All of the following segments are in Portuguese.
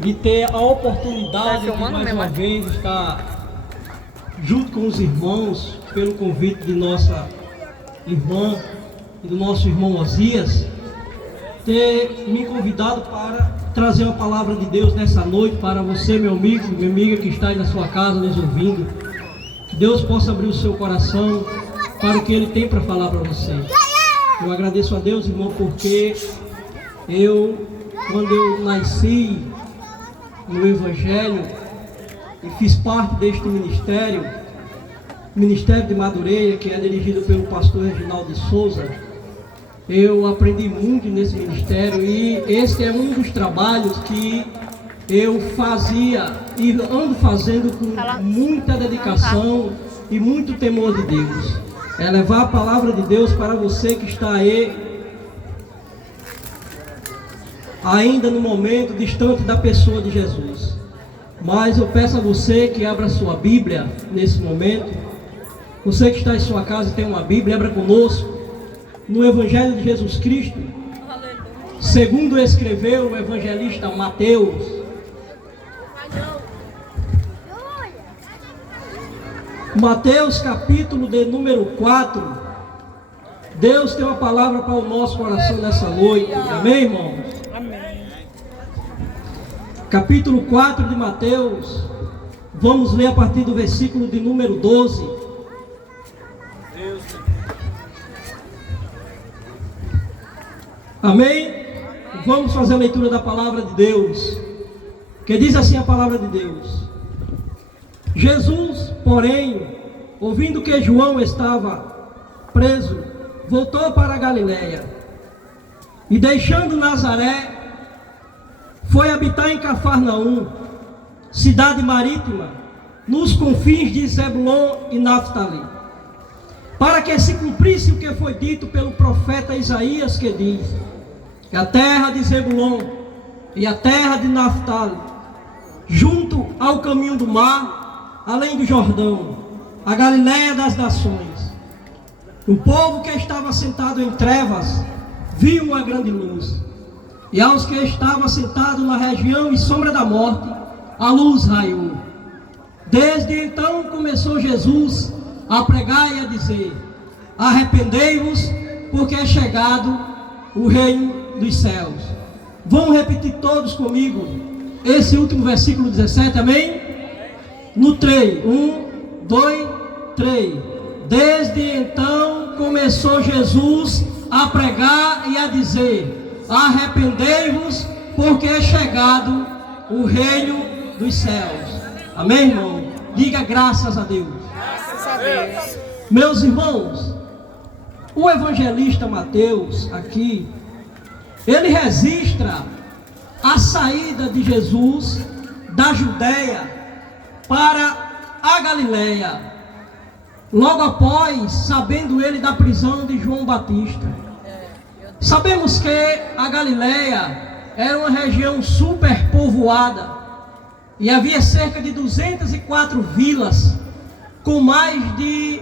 de ter a oportunidade de mais uma vez estar junto com os irmãos, pelo convite de nossa irmã e do nosso irmão Osias, ter me convidado para trazer uma palavra de Deus nessa noite para você, meu amigo, minha amiga que está aí na sua casa nos ouvindo. Que Deus possa abrir o seu coração para o que Ele tem para falar para você. Eu agradeço a Deus, irmão, porque quando eu nasci no Evangelho e fiz parte deste ministério, Ministério de Madureira, que é dirigido pelo pastor Reginaldo de Souza, eu aprendi muito nesse ministério e esse é um dos trabalhos que eu fazia e ando fazendo com muita dedicação e muito temor de Deus. É levar a palavra de Deus para você que está aí ainda no momento distante da pessoa de Jesus. Mas eu peço a você que abra sua Bíblia nesse momento. Você que está em sua casa e tem uma Bíblia, abra conosco no Evangelho de Jesus Cristo, segundo escreveu o evangelista Mateus. Mateus capítulo de número 4. Deus tem uma palavra para o nosso coração nessa noite. Amém, irmãos? Amém. Capítulo 4 de Mateus. Vamos ler a partir do versículo de número 12. Amém? Vamos fazer a leitura da palavra de Deus, que diz assim a palavra de Deus. Jesus, porém, ouvindo que João estava preso, voltou para a Galiléia e, deixando Nazaré, foi habitar em Cafarnaum, cidade marítima, nos confins de Zebulon e Naftali, para que se cumprisse o que foi dito pelo profeta Isaías, que diz: que a terra de Zebulon e a terra de Naftali, junto ao caminho do mar, além do Jordão, a Galiléia das nações. O povo que estava sentado em trevas viu uma grande luz, e aos que estavam sentados na região e sombra da morte, a luz raiou. Desde então começou Jesus a pregar e a dizer: arrependei-vos, porque é chegado o reino dos céus. Vamos repetir todos comigo esse último versículo 17, amém? No 3, 1, 2, 3. Desde então começou Jesus a pregar e a dizer: arrependei-vos, porque é chegado o reino dos céus. Amém, irmão? Diga graças a Deus. Graças a Deus. Meus irmãos, o evangelista Mateus aqui, ele registra a saída de Jesus da Judéia para a Galiléia, logo após, sabendo ele da prisão de João Batista. Sabemos que a Galiléia era uma região super povoada e havia cerca de 204 vilas, com mais de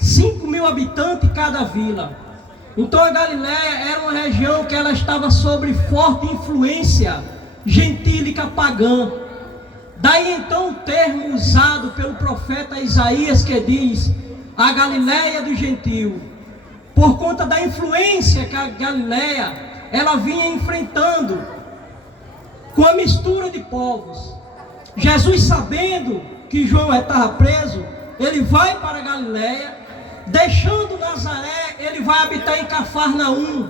5.000 habitantes cada vila. Então a Galiléia era uma região que ela estava sob forte influência gentílica pagã. Daí então o termo usado pelo profeta Isaías, que diz: a Galiléia do gentio, por conta da influência que a Galiléia ela vinha enfrentando com a mistura de povos. Jesus, sabendo que João estava preso, ele vai para a Galiléia, deixando Nazaré, ele vai habitar em Cafarnaum,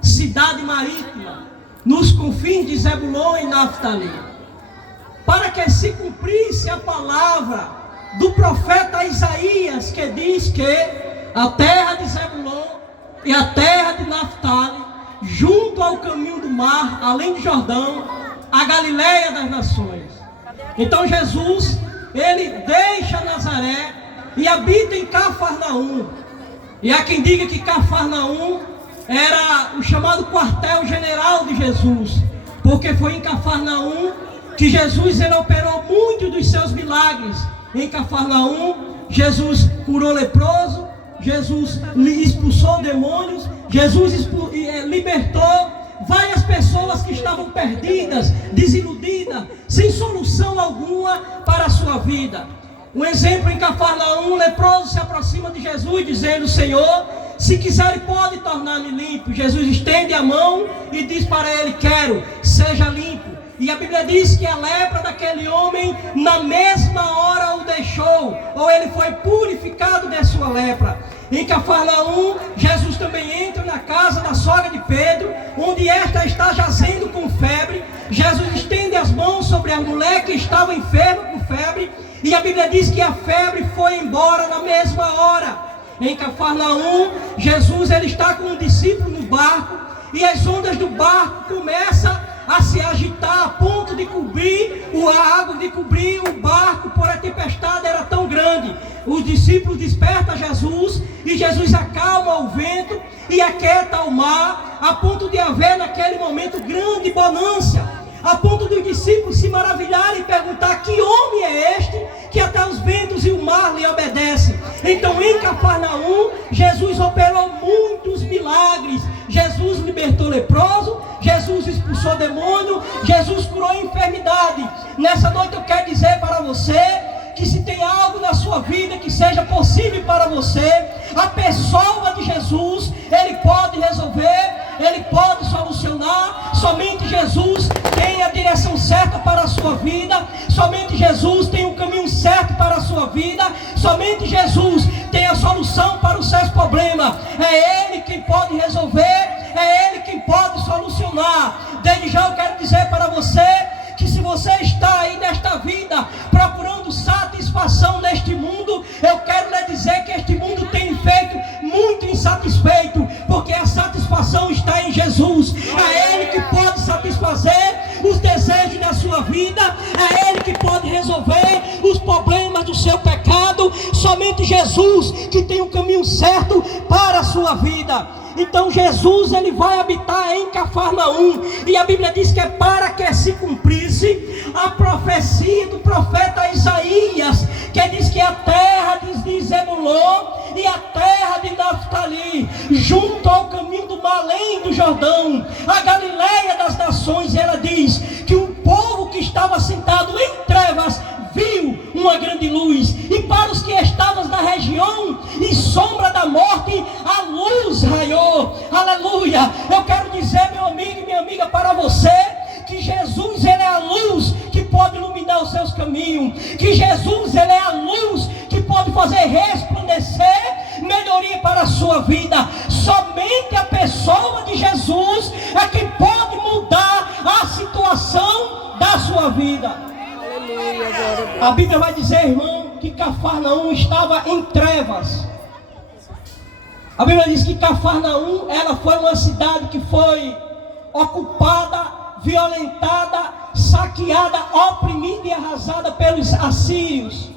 cidade marítima, nos confins de Zebulon e Naftali, para que se cumprisse a palavra do profeta Isaías, que diz que a terra de Zebulon e a terra de Naftali, junto ao caminho do mar, além do Jordão, a Galiléia das nações. Então Jesus, ele deixa Nazaré e habita em Cafarnaum. E há quem diga que Cafarnaum era o chamado quartel-general de Jesus, porque foi em Cafarnaum que Jesus ele operou muitos dos seus milagres. Em Cafarnaum, Jesus curou leproso, Jesus expulsou demônios, Jesus libertou várias pessoas que estavam perdidas, desiludidas, vida. Um exemplo em Cafarnaum, um leproso se aproxima de Jesus dizendo: Senhor, se quiser pode tornar-me limpo. Jesus estende a mão e diz para ele: quero, seja limpo. E a Bíblia diz que a lepra daquele homem na mesma hora o deixou, ou ele foi purificado de sua lepra. Em Cafarnaum, Jesus também entra na casa da sogra de Pedro, onde esta está jazendo com febre. Jesus estende as mãos sobre a mulher que estava enferma com febre, e a Bíblia diz que a febre foi embora na mesma hora. Em Cafarnaum, Jesus ele está com um discípulo no barco, e as ondas do barco começam a se agitar a ponto de cobrir a água, de cobrir o barco, por a tempestade era tão grande. Os discípulos despertam Jesus, e Jesus acalma o vento e aquieta o mar, a ponto de haver naquele momento grande bonança, a ponto de os discípulos se maravilharem e perguntar: que homem é este, que até os ventos e o mar lhe obedecem? Então em Cafarnaum, Jesus operou muitos milagres. Jesus libertou leproso, Jesus expulsou demônio, Jesus curou a enfermidade. Nessa noite eu quero dizer para você que se tem algo na sua vida que seja possível para você, a pessoa de Jesus, Ele pode resolver, Ele pode solucionar. Somente Jesus tem a direção certa para a sua vida, somente Jesus tem o caminho certo para a sua vida, somente Jesus tem a solução para os seus problemas. É Ele quem pode resolver, é Ele quem pode solucionar. Desde já eu quero dizer para você que se você está aí nesta vida procurando satisfação neste mundo, eu quero lhe dizer que este mundo tem feito muito insatisfeito, porque a satisfação está em Jesus. É Ele que pode satisfazer os desejos da sua vida, é Ele que pode resolver os problemas do seu pecado. Somente Jesus que tem o caminho certo para a sua vida. Então Jesus ele vai habitar em Cafarnaum, e a Bíblia diz que é para que se cumprisse a profecia do profeta Isaías, que diz que a terra de Zebulon e a terra de Naftali, junto ao caminho do mar além do Jordão, a Galileia das nações, ela diz que o povo que estava sentado em trevas viu uma grande luz, e para os que estavam na região e sombra da morte, a luz raiou. Aleluia! Eu quero dizer, meu amigo e minha amiga, para você, que Jesus ele é a luz que pode iluminar os seus caminhos, que Jesus ele é a luz que pode fazer resplandecer melhoria para a sua vida. Somente a pessoa de Jesus é que pode mudar a situação da sua vida. A Bíblia vai dizer, irmão, que Cafarnaum estava em trevas. A Bíblia diz que Cafarnaum, ela foi uma cidade que foi ocupada, violentada, saqueada, oprimida e arrasada pelos assírios.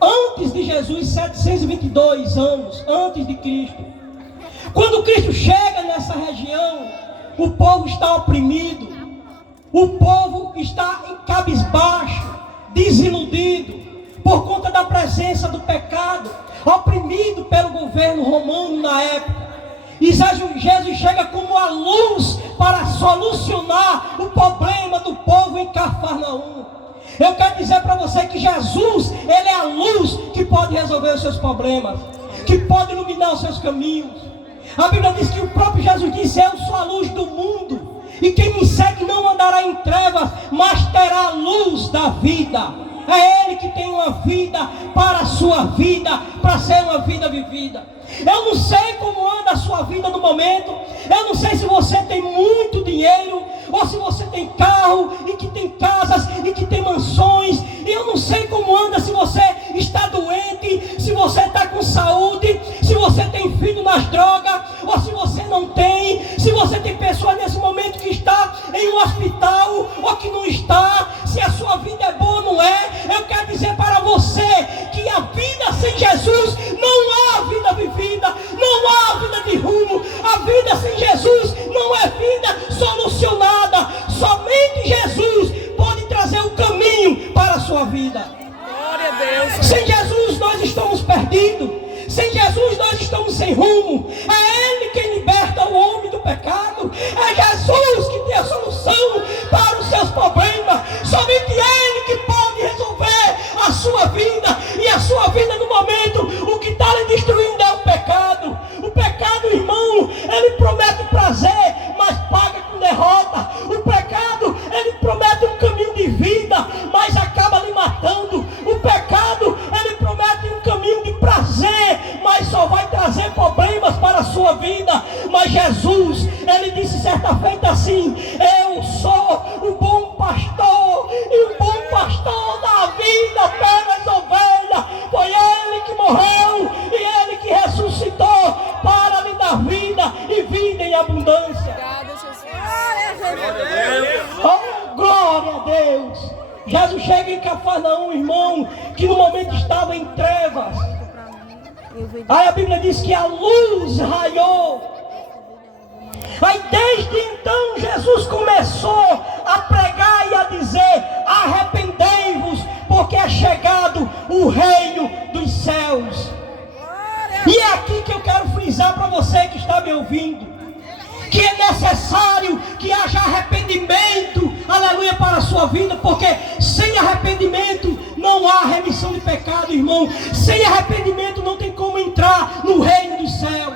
Antes de Jesus, 722 anos antes de Cristo. Quando Cristo chega nessa região, o povo está oprimido, o povo está em cabisbaixo, desiludido, por conta da presença do pecado, oprimido pelo governo romano na época. E Jesus chega como a luz para solucionar o problema do povo em Cafarnaum. Eu quero dizer para você que Jesus, Ele é a luz que pode resolver os seus problemas, que pode iluminar os seus caminhos. A Bíblia diz que o próprio Jesus disse: eu sou a luz do mundo, e quem me segue não andará em trevas, mas terá a luz da vida. É Ele que tem uma vida para a sua vida, para ser uma vida vivida. Eu não sei como anda a sua vida no momento. Eu não sei se você tem muito dinheiro, ou se você tem carro, e que tem casas, e que tem mansões. Eu não sei como anda, se você está doente, se você está com saúde, se você tem filho nas drogas, ou se você não tem. Se você tem pessoas nesse momento que está em um hospital, ou que não está. Se a sua vida é boa ou não é. Eu quero dizer para você que a vida sem Jesus não há vida vivida, não há vida de rumo. A vida sem Jesus não é vida solucionada. Somente Jesus pode trazer o caminho para a sua vida. Glória a Deus. Sem Jesus nós estamos perdidos. Sem Jesus nós estamos sem rumo. É Ele quem liberta o homem do pecado. É Jesus que tem a solução para os seus problemas. Somente Ele que pode resolver momento, o que está lhe destruindo é o pecado. O pecado, irmão, ele promete prazer, mas paga com derrota. O pecado, ele promete um caminho de vida, mas acaba lhe matando. O pecado, ele promete um caminho de prazer, mas só vai trazer problemas para a sua vida. Mas Jesus, ele disse certa feita assim: eu sou o bom pastor, e o bom pastor dá a vida pelas ovelhas. Foi ele que morreu e ele que ressuscitou para lhe dar vida e vida em abundância. Oh, glória a Deus! Jesus chega em Cafarnaum, irmão, que no momento estava em trevas. Aí a Bíblia diz que a luz raiou. Aí desde então Jesus começou a pregar e a dizer: arrependei-vos, porque é chegado o reino dos céus. E é aqui que eu quero frisar para você que está me ouvindo, que é necessário que haja arrependimento, aleluia, para a sua vida, porque sem arrependimento não há remissão de pecado, irmão. Sem arrependimento não tem como entrar no reino dos céus.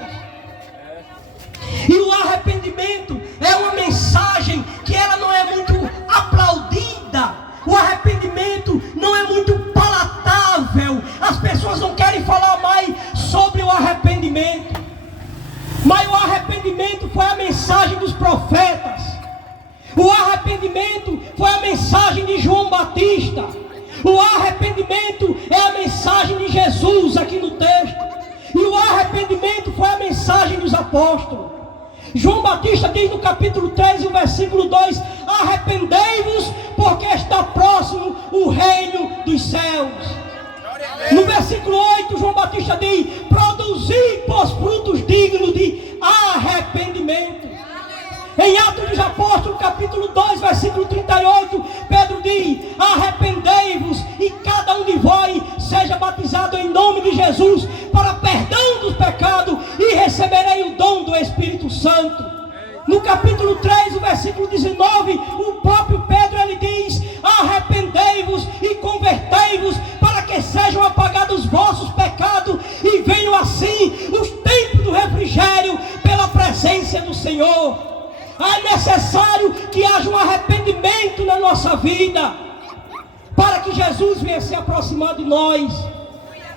E o arrependimento é uma mensagem que ela não é muito aplaudida. O arrependimento não é muito palatável. As pessoas não querem falar mais sobre o arrependimento. Mas o arrependimento foi a mensagem dos profetas. O arrependimento foi a mensagem de João Batista. O arrependimento é a mensagem de Jesus aqui no texto. E o arrependimento foi a mensagem dos apóstolos. João Batista diz no capítulo 13, o versículo 2: arrependei-vos, porque está próximo o reino dos céus. No versículo 8, João Batista diz: produzi, pois, frutos dignos de arrependimento. Em Atos dos Apóstolos, capítulo 2, versículo 38, Pedro diz: arrependei-vos e cada um de vós seja batizado em nome de Jesus para perdão dos pecados, e receberei o dom do Espírito Santo. No capítulo 3, o versículo 19, o próprio Pedro, ele diz: arrependei-vos e convertei-vos, para que sejam apagados os vossos pecados, e venham assim os tempos do refrigério pela presença do Senhor. É necessário que haja um arrependimento na nossa vida, para que Jesus venha se aproximar de nós.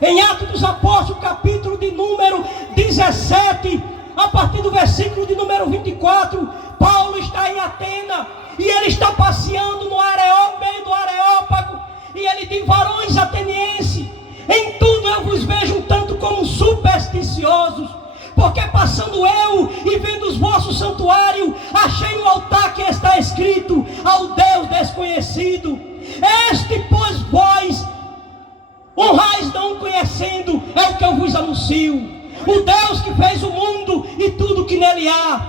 Em Atos dos Apóstolos, capítulo de número 17, a partir do versículo de número 24, Paulo está em Atenas, e ele está passeando no meio do Areópago, e ele diz: varões atenienses, em tudo eu vos vejo um tanto como supersticiosos, porque passando eu e vendo os vossos santuários, achei no altar que está escrito: ao Deus desconhecido. Este, pois, vós honrais não conhecendo, é o que eu vos anuncio. O Deus que fez o mundo e tudo que nele há,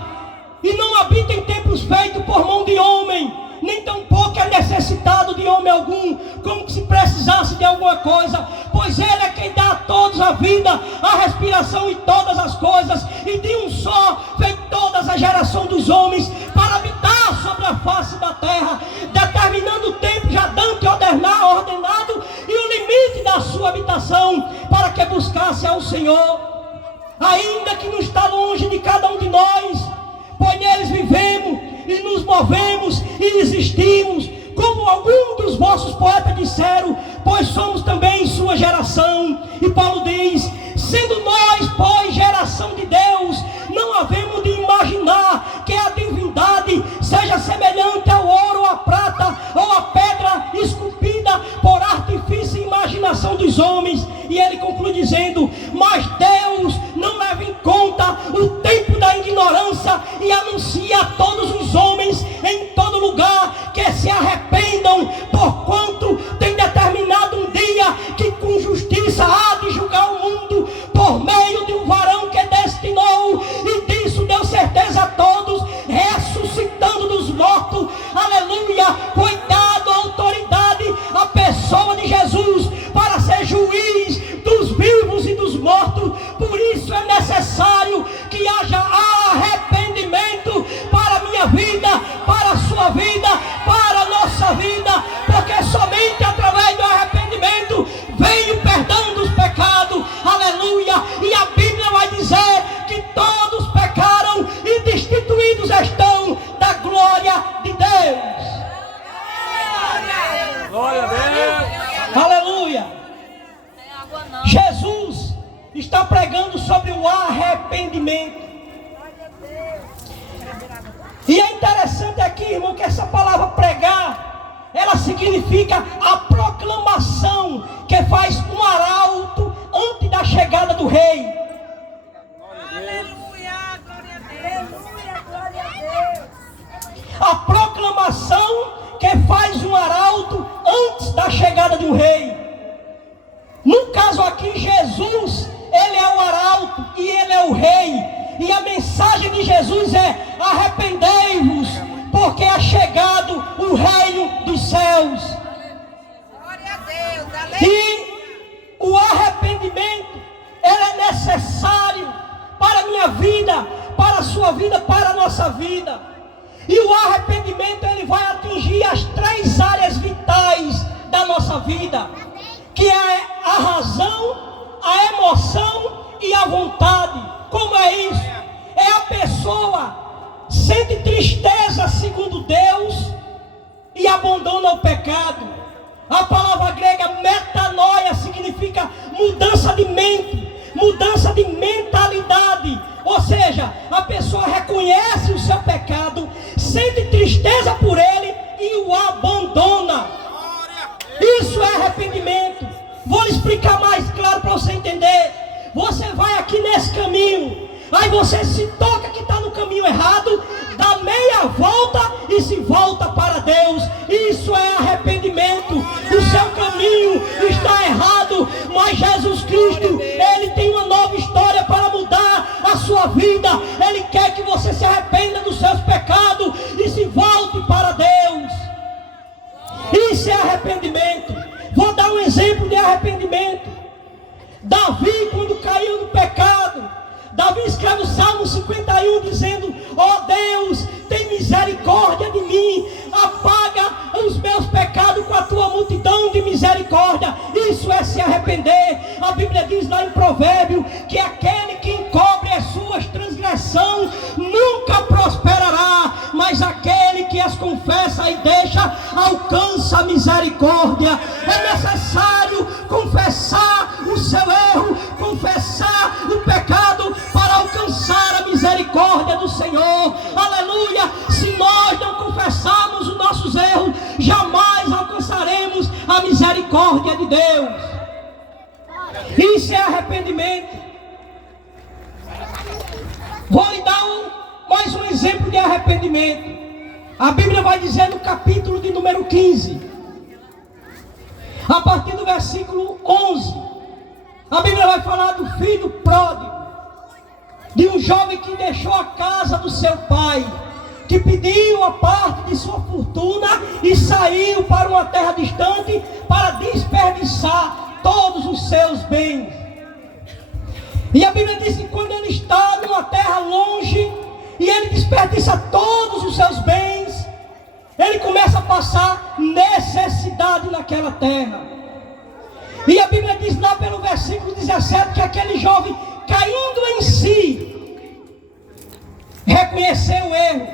e não habita em templos feitos por mão de homem, nem tampouco é necessitado de homem algum, como que se precisasse de alguma coisa, pois ele é quem dá a todos a vida, a respiração e todas as coisas, e de um só fez todas a geração dos homens, para habitar sobre a face da terra, determinando o tempo já dante ordenado, e o limite da sua habitação, para que buscasse ao Senhor, ainda que não está longe de cada um de nós, pois neles vivemos e nos movemos e existimos, como alguns dos vossos poetas disseram, pois somos também sua geração. E Paulo diz: sendo nós, pois, geração de Deus, não havemos de imaginar que a divindade seja semelhante ao ouro, ou à prata, ou à pedra esculpida por artifício e imaginação dos homens. E ele conclui dizendo: mas Deus não leva em conta o tempo da ignorância, e anuncia a todos os homens em todo lugar que se arrependam, porquanto tem determinado um dia que com justiça há de julgar o mundo, por meio de um varão que destinou, e disso deu certeza a todos, ressuscitando dos mortos. Aleluia! Foi dado a autoridade à pessoa de Jesus para ser juiz dos vivos e dos mortos. Por isso é necessário que haja arrependimento para a minha vida, para a sua vida, para a nossa vida, porque somente através do arrependimento vem o perdão dos pecados. arrependimento. E é interessante aqui, irmão, que essa palavra pregar, ela significa a proclamação que faz um arauto antes da chegada do rei. Aleluia, glória a Deus, glória a Deus. A proclamação que faz um arauto antes da chegada de um rei. No caso aqui, Jesus, ele é o arauto e ele é o rei. E a mensagem de Jesus é: arrependei-vos, porque é chegado o reino dos céus. Glória a Deus, aleluia. E o arrependimento, ele é necessário para a minha vida, para a sua vida, para a nossa vida. E o arrependimento, ele vai atingir as 3 áreas vitais da nossa vida, que é a razão, a emoção e a vontade. Como é isso? É a pessoa sente tristeza segundo Deus e abandona o pecado. A palavra grega metanoia significa mudança de mente, mudança de mentalidade. Ou seja, a pessoa reconhece o seu pecado, sente tristeza por ele e o abandona. Isso é arrependimento. Vou lhe explicar mais claro para você entender. Você vai aqui nesse caminho, aí você se toca que está no caminho errado, dá meia volta e se volta para Deus. Isso é arrependimento. O seu caminho está errado, mas Jesus Cristo, ele tem uma nova história para mudar a sua vida. Ele quer que você se arrependa dos seus pecados e se volte para Deus. Isso é arrependimento. Vou dar um exemplo de arrependimento. Davi, quando caiu no pecado, Davi escreve o Salmo 51 dizendo: ó Deus, tem misericórdia de mim, apaga os meus pecados com a tua multidão de misericórdia. Isso é se arrepender. A Bíblia diz lá em Provérbio que aquele que encobre as suas transgressões nunca prosperará, mas aquele que as confessa e deixa alcança a misericórdia. É necessário confessar o seu erro, confessar o pecado para alcançar a misericórdia do Senhor. Aleluia! Se nós não confessarmos os nossos erros, jamais alcançaremos a misericórdia de Deus. Isso é arrependimento. Vou lhe dar mais um exemplo de arrependimento. A Bíblia vai dizer no capítulo de número 15, a partir do versículo 11, a Bíblia vai falar do filho pródigo, de um jovem que deixou a casa do seu pai, que pediu a parte de sua fortuna e saiu para uma terra distante para desperdiçar todos os seus bens. E a Bíblia diz que quando ele está numa terra longe e ele desperdiça todos os seus bens, ele começa a passar necessidade naquela terra. E a Bíblia diz lá pelo versículo 17 que aquele jovem, caindo em si, reconheceu o erro,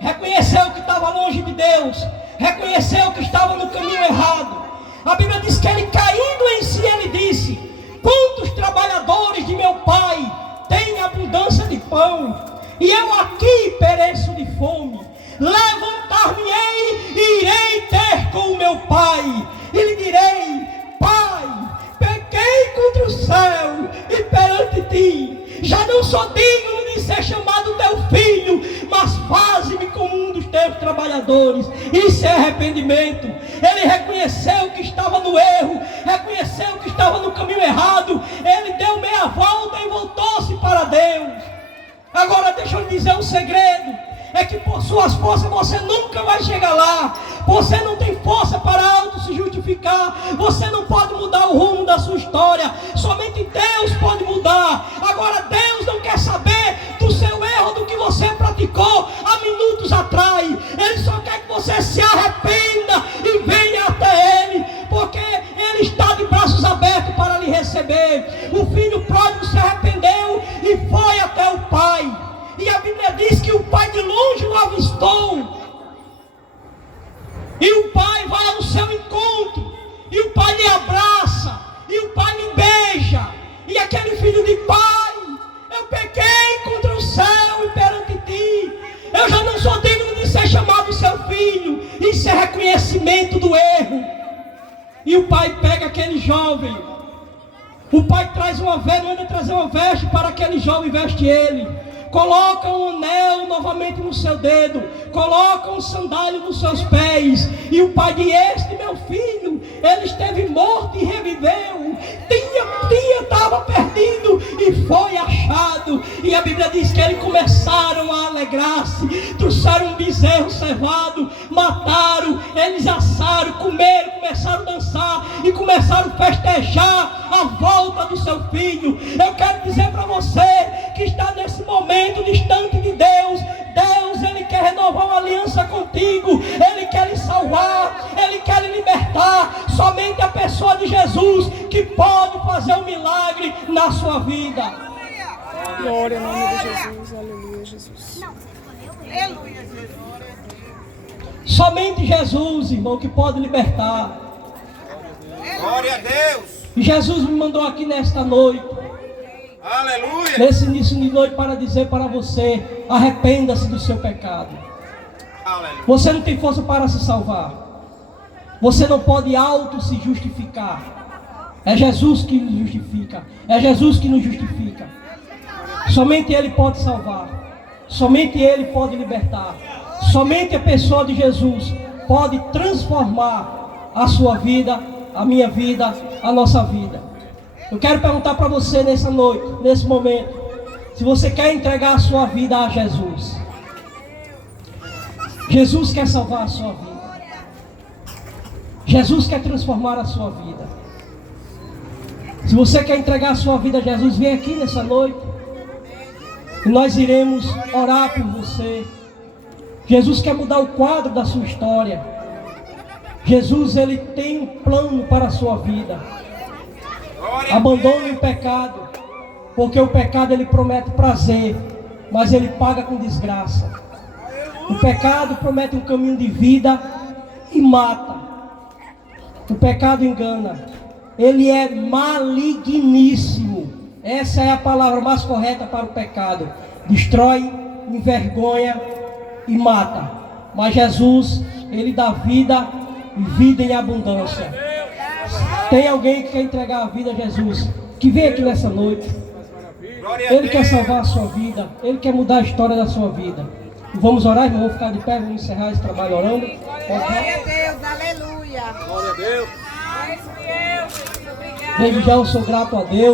reconheceu que estava longe de Deus, reconheceu que estava no caminho errado. A Bíblia diz que ele, caindo em si, ele disse: quantos trabalhadores de meu pai têm abundância de pão, e eu aqui pereço de fome. Levantar-me-ei e irei ter com o meu pai, e lhe direi: Pai, pequei contra o céu e perante ti, já não sou digno de ser chamado teu filho, mas faze-me como um dos teus trabalhadores. Isso é arrependimento. Ele reconheceu que estava no erro, reconheceu que estava no caminho errado, ele deu meia volta e voltou-se para Deus. Agora deixa eu lhe dizer um segredo: é que por suas forças você nunca vai chegar lá. Você não tem força para auto se justificar. Você não pode mudar o rumo da sua história. Somente Deus pode mudar. Agora Deus não quer saber do seu erro, do que você praticou há minutos atrás. Ele só quer que você se arrependa e venha até Ele, porque Ele está de braços abertos para lhe receber. O filho pródigo se arrependeu e foi até o pai. E a Bíblia diz que o pai de longe o avistou. E o pai vai ao seu encontro. E o pai lhe abraça. E o pai lhe beija. E aquele filho diz: pai, eu pequei reconhecimento do erro. E o pai pega aquele jovem. O pai traz uma veste, manda trazer uma veste para aquele jovem, veste ele. Coloca um anel novamente no seu dedo. Coloca um sandália nos seus pés. E o pai diz: este meu filho, ele esteve morto e reviveu. Estava perdido e foi achado. E a Bíblia diz que eles começaram a alegrar-se. Trouxeram um bezerro cevado, mataram, eles assaram, comeram, começaram a dançar e começaram a festejar a volta do seu filho. Eu quero dizer para você que está nesse momento distante de Deus. Deus, Ele quer renovar uma aliança contigo. Ele quer lhe salvar. Ele quer lhe libertar. Somente a pessoa de Jesus que pode fazer um milagre na sua vida. Glória em nome de Jesus. Aleluia, Jesus. Aleluia, Jesus. Somente Jesus, irmão, que pode libertar. Glória a Deus. E Jesus me mandou aqui nesta noite, Aleluia. nesse início de noite, para dizer para você: arrependa-se do seu pecado. Aleluia. Você não tem força para se salvar. Você não pode auto se justificar. É Jesus que nos justifica. É Jesus que nos justifica. Somente Ele pode salvar. Somente Ele pode libertar. Somente a pessoa de Jesus pode transformar a sua vida, a minha vida, a nossa vida. Eu quero perguntar para você nessa noite, nesse momento, se você quer entregar a sua vida a Jesus. Jesus quer salvar a sua vida. Jesus quer transformar a sua vida. Se você quer entregar a sua vida a Jesus, vem aqui nessa noite e nós iremos orar por você. Jesus quer mudar o quadro da sua história. Jesus, Ele tem um plano para a sua vida. Abandone o pecado, porque o pecado ele promete prazer, mas ele paga com desgraça. O pecado promete um caminho de vida e mata. O pecado engana. Ele é maligníssimo. Essa é a palavra mais correta para o pecado. Destrói, envergonha e mata. Mas Jesus, Ele dá vida e vida em abundância. Tem alguém que quer entregar a vida a Jesus, que vem aqui nessa noite. Ele quer salvar a sua vida. Ele quer mudar a história da sua vida. Vamos orar, irmão? Vamos ficar de pé, vamos encerrar esse trabalho orando. Glória a Deus, aleluia. Glória a Deus. Deus, obrigado. Desde já eu sou grato a Deus.